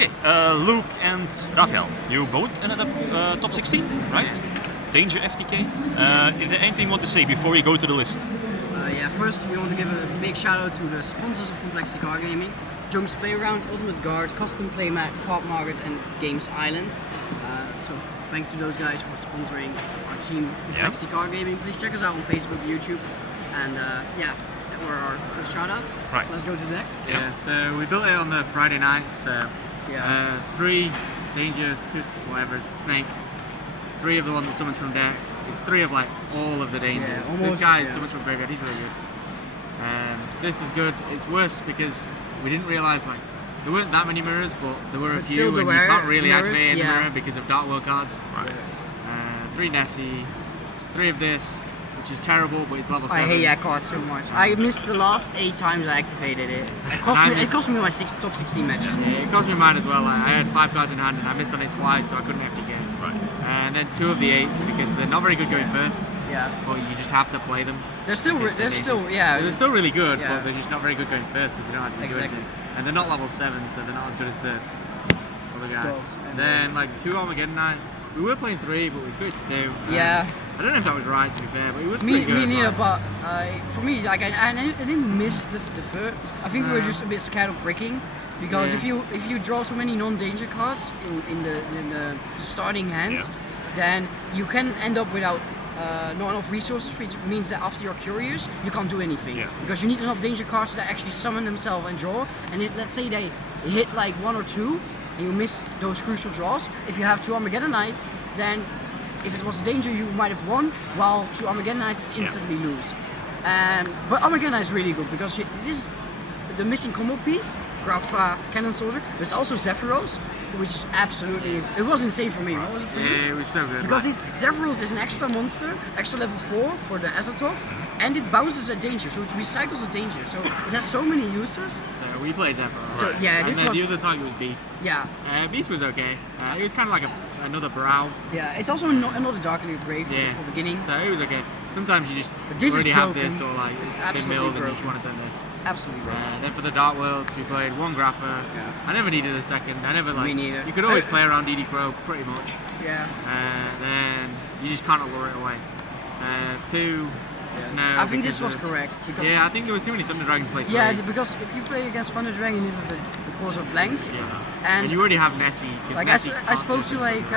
Okay, Luke and Raphaël, you both ended up top 16, right? Danger FTK. Is there anything you want to say before we go to the list? Yeah, first we want to give a big shout out to the sponsors of Complexity Card Gaming: Junk's Playground, Ultimate Guard, Custom Playmat, Card Market, and Games Island. So thanks to those guys for sponsoring our team, Complexity Card Gaming. Please check us out on Facebook, YouTube, and yeah, that were our first shout outs. Right. Let's go to the deck. Yeah, so we built it on the Friday night, so 3 dangers, 2, whatever, snake, 3 of the ones that summons from deck. It's 3 of like all of the dangers. Yeah, almost, this guy summons from graveyard, he's really good. This is good. It's worse because we didn't realise like there weren't that many mirrors, but there were a few, and you can't really activate any mirror because of Dark World cards. Right. 3 Nessie, 3 of this, which is terrible, but it's level 7. I hate that card so much. I missed the last 8 times I activated it. It cost me my top 16 matches. Yeah, it cost me mine as well. I had 5 cards in hand and I missed on it twice, so I couldn't FTK. Right. And then 2 of the 8s because they're not very good going first. Yeah. But you just have to play them. They're still They're still really good, but they're just not very good going first because they don't actually do anything. And they're not level 7, so they're not as good as the other guy. Then like 2 Armageddon Night. We were playing 3, but we quit 2. Yeah. I don't know if that was right, to be fair, but it was pretty good. Me neither, but for me, like I didn't miss the third. I think we were just a bit scared of breaking, because if you draw too many non-danger cards in the starting hands, then you can end up without not enough resources, which means that after you're curious, you can't do anything. Because you need enough danger cards that actually summon themselves and draw. And let's say they hit like 1 or 2, and you miss those crucial draws. If you have 2 Armageddon Knights, then if it was a danger, you might have won, while 2 Armageddon Knights is instantly lose. But Armageddon Knight is really good because this is the missing combo piece, Graph Cannon Soldier. There's also Zephyros, which is absolutely, it was insane for me. What was it for you? Yeah, it was so good. Because Zephyros is an extra monster, extra level 4 for the Azathoth, and it bounces at danger, so it recycles a danger. So it has so many uses. So we played Zephyros. So yeah, and then the other target was Beast. Yeah. Beast was okay. It was kind of like another Brow. Yeah, it's also another Darkly Brave for beginning. So it was okay. Sometimes you just this already is have this, or like it's been milled and you broken. just want to send this. Absolutely broken. Then for the Dark Worlds, we played 1 Grapher. Yeah. I never needed a second. I never like. Me neither. You could always play around DD Crow pretty much. Yeah. Then you just can't lure it away. 2 Snow. I think this was correct because I think there was too many Thunder Dragons played. Yeah, because if you play against Thunder Dragon, this is of course a blank. Yeah. And you already have Nessie. Like I spoke to like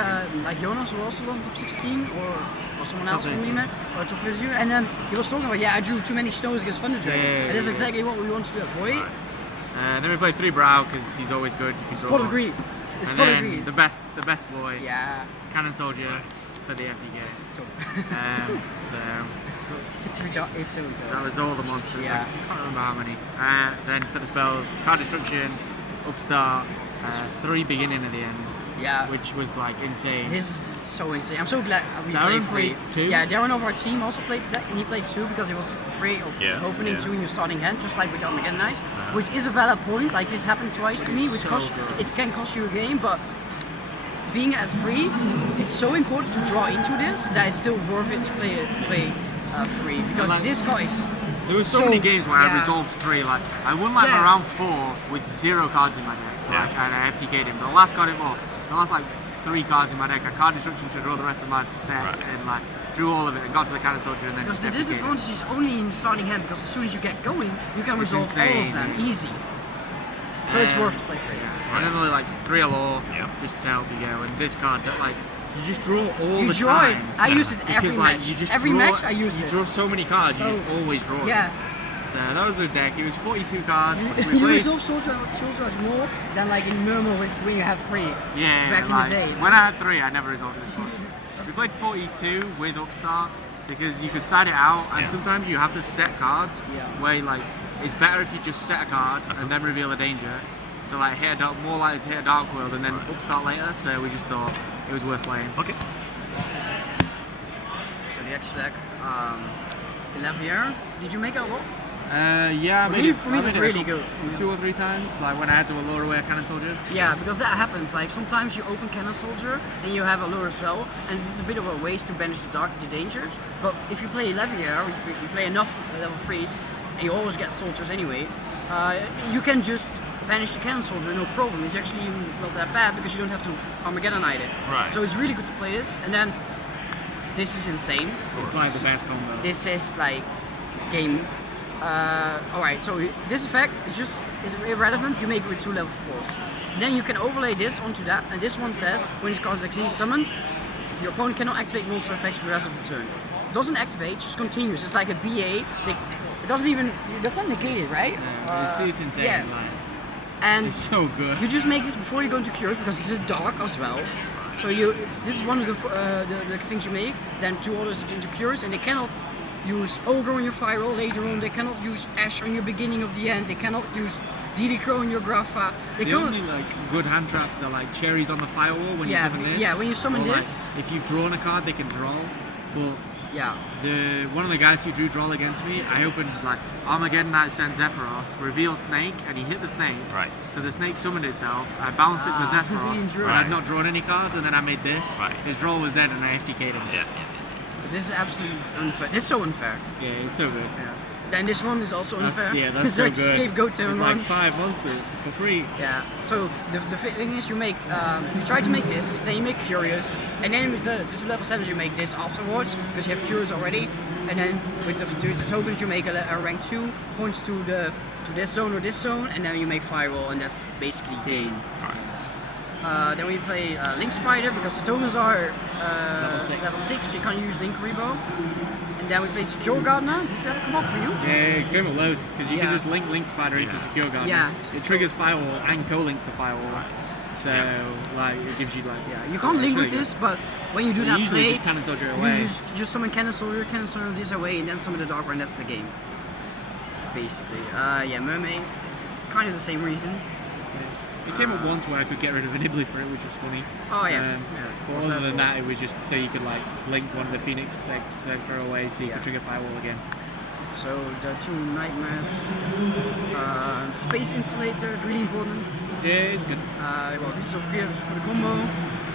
Jonas, who also lost top 16, or someone else from we met, or top 22, and then he was talking about I drew too many snows against Thunder Dragon, and that's exactly what we wanted to avoid. Then we played 3 Brow because he's always good. You can Spot of Greed. And then the best boy. Yeah. Cannon Soldier for the FTK. So. It's so tough. That was all the monsters. Yeah. I can't remember how many. Then for the spells, Card Destruction, Upstart, 3 Beginning at the end. Yeah. Which was like insane. This is so insane. I'm so glad we Darren played 2. Yeah, Darren of our team also played that, and he played 2 because he was afraid of opening 2 in your starting hand, just like with Armageddon Knights, which is a valid point. Like this happened twice to me, which it can cost you a game, but being at 3, it's so important to draw into this that it's still worth it to play 3 because like, this guy is. There were so many games where I resolved 3. Like I won like around 4 with 0 cards in my deck, and I FTK'd him. But the last card the last like 3 cards in my deck, I Card Destruction to draw the rest of my deck, and like drew all of it and got to the Cannon Soldier and then. Because the disadvantage is only in starting hand, because as soon as you get going, you can resolve all of them easy. So it's worth to play 3. And then like 3 Allure, just to help you go. And this card that like you just draw all the time. It. I use it every because, match. Like, you just every match I use this. this. You draw so many cards, you just always draw it. So that was the deck. It was 42 cards. You resolve Soldier more than like in Murmur when you have 3. Yeah, back in the day. When I had 3, I never resolved it this much. We played 42 with Upstart because you could side it out, and sometimes you have to set cards where like it's better if you just set a card and then reveal a danger to like hit more likely to hit a Dark World and then Upstart later. So we just thought it was worth playing. Okay. So the X deck, 11 year. Did you make a lot? Yeah, for me it was really good. 2 or 3 times, like when I had to allure away a Cannon Soldier. Yeah, because that happens. Like sometimes you open Cannon Soldier and you have allure as well, and this is a bit of a waste to banish the dangers. But if you play 11 year, you play enough level 3s, and you always get soldiers anyway. You can just banish the Cannon Soldier, no problem. It's actually not that bad because you don't have to Armageddonite it. Right. So it's really good to play this. And then this is insane. It's like the best combo. This is like game. Alright, so this effect is irrelevant. You make it with 2 level 4s. Then you can overlay this onto that, and this one says when this card is actually summoned, your opponent cannot activate monster effects for the rest of the turn. Doesn't activate, just continues. It's like a BA. It doesn't even. They can't negate it, right? Yeah, it's insane. yeah. Like, And it's so good. you just make this before you go into Cures because this is dark as well. So this is one of the things you make. Then 2 others into Cures, and they cannot use Ogre on your Firewall later on. They cannot use Ash on your beginning of the end. They cannot use DD Crow on your Grapha. They The can't. only like good hand traps are like cherries on the Firewall when you summon this. Yeah, when you summon or, like, this. if you've drawn a card, they can draw. But Yeah. one of the guys who drew draw against me, I opened like Armageddon Knight send Zephyros, reveal Snake, and he hit the Snake. Right. So the Snake summoned itself. I bounced it for Ah, so Zephyros, you drew. and Right. I'd not drawn any cards, and then I made this. Right. His draw was dead, and I FTK'd him. Yeah. So this is absolutely unfair. It's so unfair. Yeah, it's so good. Yeah. Then this one is also unfair. That's It's so like good. scapegoat turn It's one. like 5 monsters for free. Yeah. So the thing is, you make you try to make this, then you make Curious, and then with the 2 level 7s you make this afterwards because you have Curious already, and then with the tokens you make a rank 2 points to this zone or this zone, and then you make Firewall, and that's basically game. Right. Then we play Link Spider because the tokens are Level 6. so you can't use Link Rebo. And then we play Secure Gardener. Did it ever come up for you? Yeah, it came with loads because you Yeah. can just link Spider into Secure Garden. Yeah. It triggers Firewall and co-links the Firewall. So like it gives you like. Yeah, you can't link really with this, but when you do that usually play, just Cannon Soldier you away. just summon Cannon Soldier this away, and then summon the Dark One. That's the game, basically. Yeah, Mermaid. It's kind of the same reason. It came up once where I could get rid of an Iblis for it, which was funny. Oh yeah, Um, yeah. Of But course, other that's than cool. that, it was just so you could like link one of the Phoenix sector away, so you Yeah. could trigger Firewall again. So the 2 Nightmares, Space Insulator is really important. Yeah, it's good. Well, this is of course for the combo.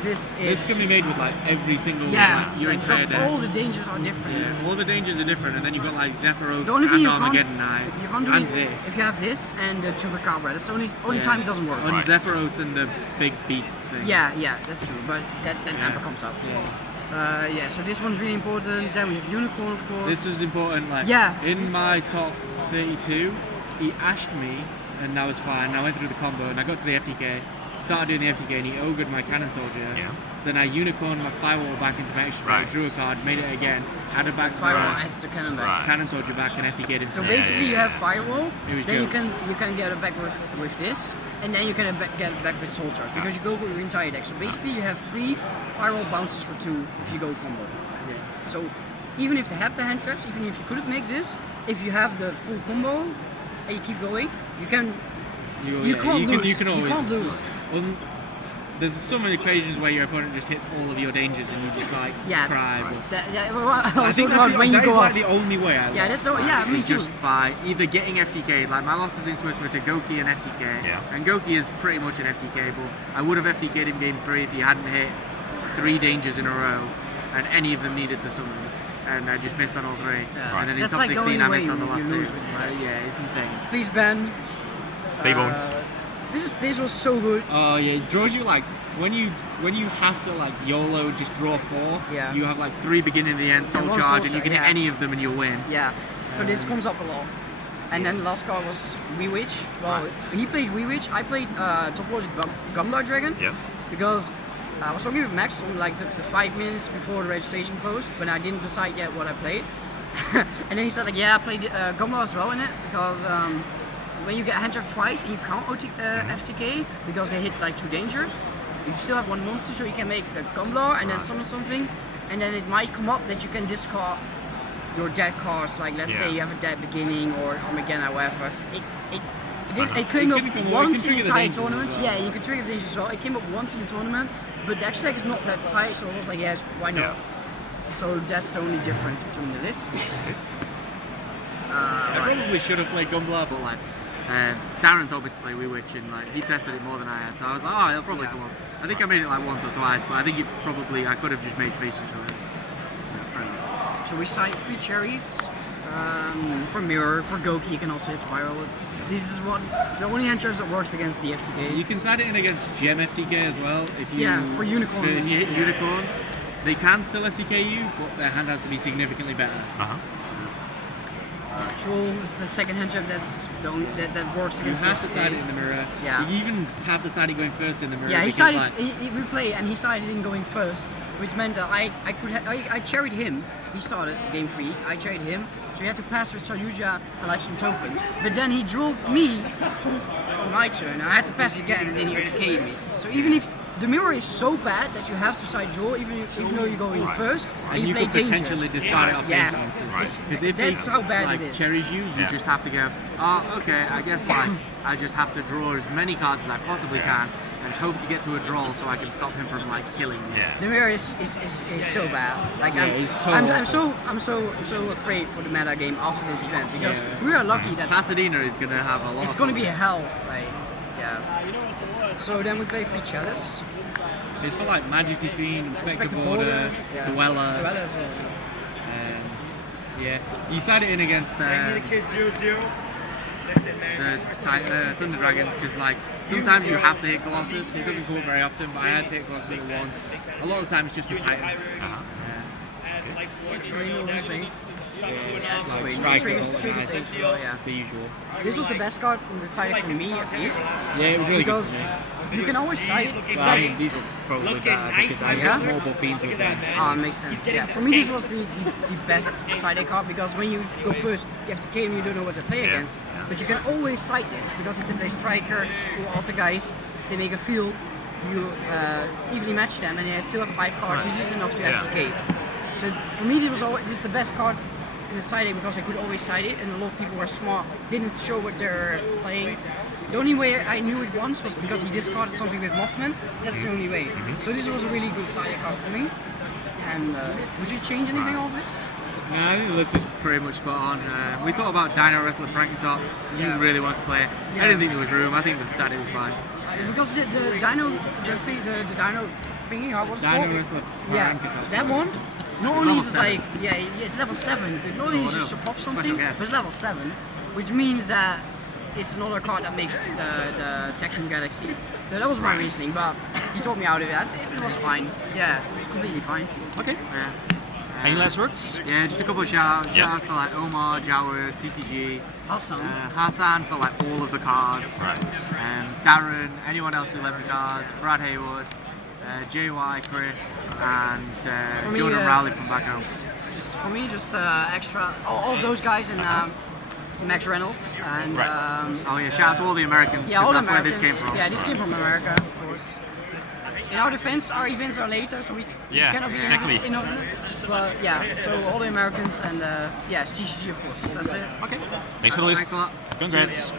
This is. This can be made with like every single Yeah, like, your entire because deck. all the dangers are different. Yeah, all the dangers are different, and then you've got like Zephyros The only thing and you can't, Armageddon Knight you can't do and it this. if you have this and the Chupacabra. That's the only Yeah. time it doesn't work. On Right. Zephyros and the big beast thing. Yeah, that's true. But that Yeah. damper comes up. Yeah. Yeah. So this one's really important. Then we have Unicorn, of course. This is important. Like Yeah, in this- my top 32, he ashed me, and that was fine. I went through the combo, and I got to the FTK. Started doing the FTK, and he ogred my Cannon Soldier. Yeah. So then I unicorned my Firewall back into my extra, Right. drew a card, made it again, added back Firewall my adds the cannon back. Right. Cannon Soldier back, and FTK'd him. So Yeah, basically, yeah, you yeah. have Firewall. It was Then jokes. you can get it back with this, and then you can get it back with Soul Charge because you go with your entire deck. So basically, you have 3 Firewall bounces for 2 if you go combo. Yeah. So even if they have the hand traps, even if you couldn't make this, if you have the full combo and you keep going, you can. You can't lose. You can always You can't lose. Well, there's so many occasions where your opponent just hits all of your dangers, and you just like Yeah. cry. Right. But Well, I think that's when you that is go like off. the only way I Yeah, lost that's all- by yeah, it, me is too. just by either getting FTK, like my losses in Swiss were to Goki and FTK, Yeah. and Goki is pretty much an FTK, but I would have FTK'd in game 3 if he hadn't hit 3 dangers in a row, and any of them needed to summon, and I just missed on all 3. Yeah. And then in That's top like the 16 I only missed way on the you last 2. lose with this deck. Yeah, it's insane. Please ban. They won't. This was so good. Oh yeah, it draws you like when you have to like YOLO just draw 4. Yeah. You have like 3 beginning and the end soul one charge, soul and you charge, can yeah. hit any of them and you'll win. Yeah. So this comes up a lot. And then the last card was Wee Witch. Well, Right. he played Wee Witch. I played Top Logic Gumdar Dragon. Yeah. Because I was talking with Max on like the 5 minutes before the registration closed, when I didn't decide yet what I played. And then he said like, yeah, I played Gumdar as well in it because when you get a hand trap twice and you can't FTK because they hit like 2 dangers, you still have 1 monster, so you can make the Gumdar and then summon something, and then it might come up that you can discard your dead cards. Like let's say you have a dead beginning or Armageddon or whatever. It came up It can once in trigger the the entire dangers as tournament. well. Yeah, you can trigger the dangers as well. It came up once in the tournament, but the actual deck is not that tight, so I was like, yes, why not? So that's the only difference between the lists. I probably should have played Gumbler, but like Darren told me to play Wee Witch, and like he tested it more than I had, so I was like, oh, it'll probably come up. I think I made it like once or twice, but I think it probably I could have just made Space Intruder. So we cite 3 cherries. For mirror, for Goki, you can also hit viral. This is what the only hand traps that works against the FTK. You can side it in against Gem FTK as well. If you for Unicorn. If you hit Unicorn, they can still FTK you, but their hand has to be significantly better. Troll is the second hand trap that works against You have the to FTK. side it in the mirror. Yeah. You even have to side it going first in the mirror. Yeah, he because, sided. like, He replayed and he sided in going first, which meant that I cherried him. He started game 3. I cherried him, so he had to pass with Saryuja and like some tokens. But then he drove me on my turn. I had to pass again, and then he FTK'd me. So even if the mirror is so bad that you have to side draw, even though you're going first, and you play could dangerous. potentially discard it off game time. Because if they That's how bad like it is. cherries you, you just have to go, oh, okay, I guess like I just have to draw as many cards as I possibly can and hope to get to a draw so I can stop him from like killing me. The mirror is so bad. Like I'm so afraid for the meta game after this event because we are lucky that Pasadena is gonna have a lot. it's gonna be hell. Like So then we play 3 Chalice. It's for like Majesty's Fiend, Inspector Border, Dweller. Dweller as well. Yeah, you side it in against the Thunder Dragons because like sometimes you have to hit Colossus. It doesn't come up very often, but I had to hit Colossus once. A lot of the time it's just the Titan. The usual. This was the best card in the side for me at least. Yeah, it was really because good. You can always side. Well, I mean, these are probably bad because I have multiple fiends with them. It makes sense. Yeah, for me this was the best side A card because when you go first, you have to kill and you don't know what to play against. But you can always side this because if they play Striker or Altergeist, they make a field. You evenly match them and they still have 5 cards, which is enough to FTK. So for me, this is the best card in the side A because I could always side it, and a lot of people were smart, didn't show what they're playing. The only way I knew it once was because he discarded something with Mothman. That's the only way. So this was a really good side A card for me. And would you change anything of this? No, I think the list was pretty much spot on. We thought about Dino Wrestler Prankitops. You really wanted to play it. I didn't think there was room. I think the side A was fine. Because the Dino thingy, how was it called? Dino Wrestler Prankitops. That one. Not only is it like, it's level 7. Not only is it just to pop something, but it's level 7, which means that it's another card that makes the Tekken Galaxy. So that was my reasoning, but he told me out of it. It was fine. Yeah, it was completely fine. Okay. Any last words? Yeah, just a couple of shout-outs. Shout-outs to like Omar, Jawad, TCG, Hassan for like all of the cards, Darren, anyone else who left me cards, Brad Hayward, JY, Chris, and Jordan Rowley from back home. For me, just extra, all of those guys and Max Reynolds. And, shout out to all the Americans. Yeah, all that's the Americans. where this came from. Yeah, this came from America, of course. In our defense, our events are later, so we cannot be in of them. But yeah, so all the Americans and CCG, of course. That's it. Okay. Thanks for the list. Thanks a lot. Congrats.